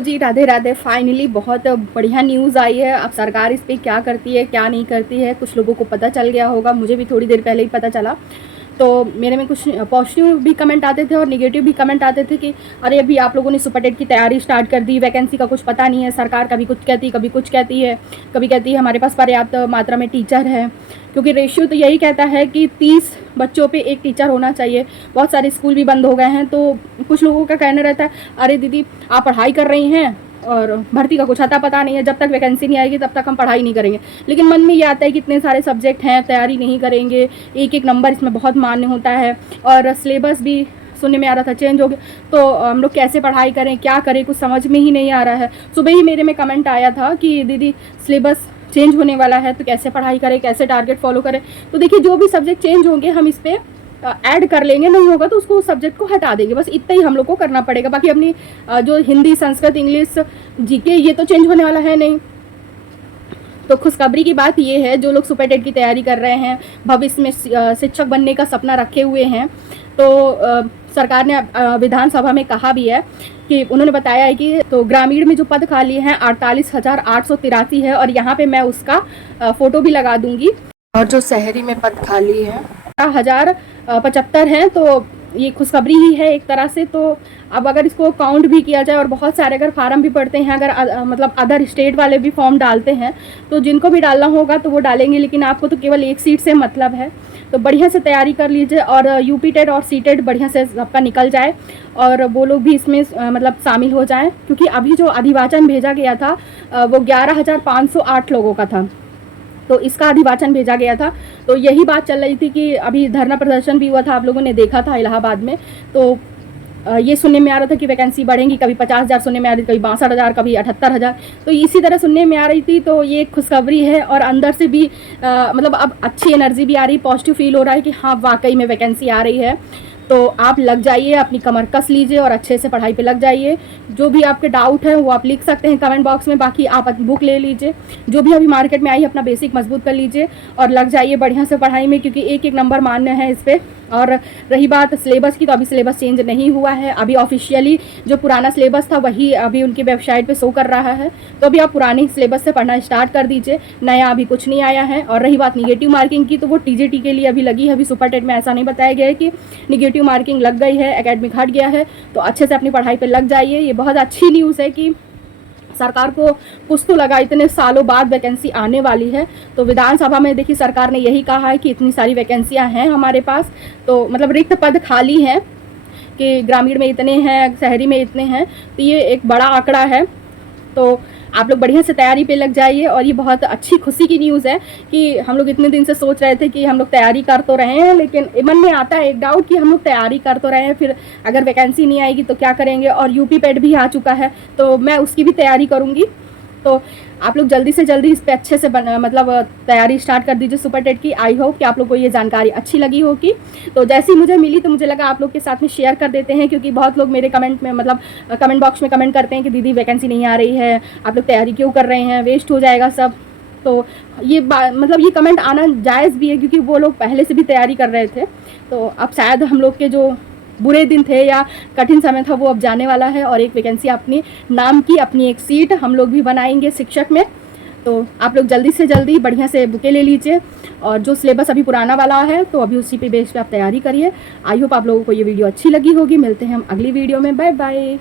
जी Radhe Radhe. Finally बहुत बढ़िया news आई है। अब सरकार इस पे क्या करती है क्या नहीं करती है, कुछ लोगों को पता चल गया होगा, मुझे भी थोड़ी देर पहले ही पता चला। तो मेरे में कुछ पॉजिटिव भी कमेंट आते थे और नेगेटिव भी कमेंट आते थे कि अरे अभी आप लोगों ने सुपर टेट की तैयारी स्टार्ट कर दी, वैकेंसी का कुछ पता नहीं है, सरकार कभी कुछ कहती है कभी कुछ कहती है, कभी कहती है हमारे पास पर्याप्त मात्रा में टीचर है, क्योंकि रेशियो तो यही कहता है कि 30 बच्चों पे एक टीचर होना चाहिए। बहुत सारे स्कूल भी बंद हो गए हैं, तो कुछ लोगों का कहना रहता है अरे दीदी आप पढ़ाई कर रही हैं और भर्ती का कुछ आता पता नहीं है, जब तक वैकेंसी नहीं आएगी तब तक हम पढ़ाई नहीं करेंगे। लेकिन मन में ये आता है कि इतने सारे सब्जेक्ट हैं, तैयारी नहीं करेंगे, एक एक नंबर इसमें बहुत मान्य होता है और सिलेबस भी सुनने में आ रहा था चेंज हो गया, तो हम लोग कैसे पढ़ाई करें क्या करें, कुछ समझ में ही नहीं आ रहा है। सुबह ही मेरे में कमेंट आया था कि दीदी सिलेबस चेंज होने वाला है तो कैसे पढ़ाई करें, कैसे टारगेट फॉलो करें। तो देखिए जो भी सब्जेक्ट चेंज होंगे हम इस पर ऐड कर लेंगे, नहीं होगा तो उसको सब्जेक्ट को हटा देंगे, बस इतना ही हम लोग को करना पड़ेगा। बाकी अपनी जो हिंदी संस्कृत इंग्लिश जीके ये तो चेंज होने वाला है नहीं। तो खुशखबरी की बात ये है, जो लोग सुपर टेट की तैयारी कर रहे हैं, भविष्य में शिक्षक बनने का सपना रखे हुए हैं, तो सरकार ने विधानसभा में कहा भी है कि उन्होंने बताया है कि तो ग्रामीण में जो पद खाली हैं 48,883 है, और यहाँ पे मैं उसका फ़ोटो भी लगा दूंगी। और जो शहरी में पद खाली है 1,075 हैं, तो ये खुशखबरी ही है एक तरह से। तो अब अगर इसको काउंट भी किया जाए और बहुत सारे अगर फार्म भी पड़ते हैं, अगर मतलब अदर स्टेट वाले भी फॉर्म डालते हैं, तो जिनको भी डालना होगा तो वो डालेंगे, लेकिन आपको तो केवल एक सीट से मतलब है। तो बढ़िया से तैयारी कर लीजिए और यूपी टेट और सी टेट बढ़िया से सबका निकल जाए और वो लोग भी इसमें मतलब शामिल हो जाएं, क्योंकि अभी जो अधिवाचन भेजा गया था वो 11,508 लोगों का था, तो इसका अधिवाचन भेजा गया था। तो यही बात चल रही थी कि अभी धरना प्रदर्शन भी हुआ था, आप लोगों ने देखा था इलाहाबाद में। तो ये सुनने में आ रहा था कि वैकेंसी बढ़ेंगी, कभी 50,000 सुनने में आ रही थी, कभी 62,000, कभी 78,000, तो इसी तरह सुनने में आ रही थी। तो ये खुशखबरी है और अंदर से भी मतलब अब अच्छी एनर्जी भी आ रही, पॉजिटिव फील हो रहा है कि हाँ वाकई में वैकेंसी आ रही है। तो आप लग जाइए, अपनी कमर कस लीजिए और अच्छे से पढ़ाई पे लग जाइए। जो भी आपके डाउट है वो आप लिख सकते हैं कमेंट बॉक्स में, बाकी आप बुक ले लीजिए, जो भी अभी मार्केट में आई है अपना बेसिक मजबूत कर लीजिए और लग जाइए बढ़िया से पढ़ाई में, क्योंकि एक एक नंबर मान्य है इस पर। और रही बात सिलेबस की, तो अभी सिलेबस चेंज नहीं हुआ है, अभी ऑफिशियली जो पुराना सिलेबस था वही अभी उनकी वेबसाइट पे शो कर रहा है। तो अभी आप पुरानी सिलेबस से पढ़ना स्टार्ट कर दीजिए, नया अभी कुछ नहीं आया है। और रही बात निगेटिव मार्किंग की, तो वो टीजीटी के लिए अभी लगी है, अभी सुपर टेट में ऐसा नहीं बताया गया है कि निगेटिव मार्किंग लग गई है, एकेडमिक हट गया है। तो अच्छे से अपनी पढ़ाई पर लग जाइए। ये बहुत अच्छी न्यूज़ है कि सरकार को कुछ तो लगा, इतने सालों बाद वैकेंसी आने वाली है। तो विधानसभा में देखिए सरकार ने यही कहा है कि इतनी सारी वैकेंसियां हैं हमारे पास, तो मतलब रिक्त पद खाली हैं कि ग्रामीण में इतने हैं, शहरी में इतने हैं, तो ये एक बड़ा आंकड़ा है। तो आप लोग बढ़िया से तैयारी पे लग जाइए। और ये बहुत अच्छी खुशी की न्यूज़ है कि हम लोग इतने दिन से सोच रहे थे कि हम लोग तैयारी कर तो रहे हैं, लेकिन मन में आता है एक डाउट कि हम लोग तैयारी कर तो रहे हैं, फिर अगर वैकेंसी नहीं आएगी तो क्या करेंगे। और यूपी पेट भी आ चुका है, तो मैं उसकी भी तैयारी करूँगी। तो आप लोग जल्दी से जल्दी इस पर अच्छे से मतलब तैयारी स्टार्ट कर दीजिए सुपर टेट की। आई होप कि आप लोग को ये जानकारी अच्छी लगी होगी। तो जैसी मुझे मिली तो मुझे लगा आप लोग के साथ में शेयर कर देते हैं, क्योंकि बहुत लोग मेरे कमेंट में मतलब कमेंट बॉक्स में कमेंट करते हैं कि दीदी वैकेंसी नहीं आ रही है, आप लोग तैयारी क्यों कर रहे हैं, वेस्ट हो जाएगा सब। तो ये मतलब ये कमेंट आना जायज़ भी है, क्योंकि वो लोग पहले से भी तैयारी कर रहे थे। तो अब शायद हम लोग के जो बुरे दिन थे या कठिन समय था वो अब जाने वाला है, और एक वैकेंसी अपनी नाम की, अपनी एक सीट हम लोग भी बनाएंगे शिक्षक में। तो आप लोग जल्दी से जल्दी बढ़िया से बुकें ले लीजिए, और जो सिलेबस अभी पुराना वाला है तो अभी उसी पे बेस पे आप तैयारी करिए। आई होप आप लोगों को ये वीडियो अच्छी लगी होगी। मिलते हैं हम अगली वीडियो में। Bye bye.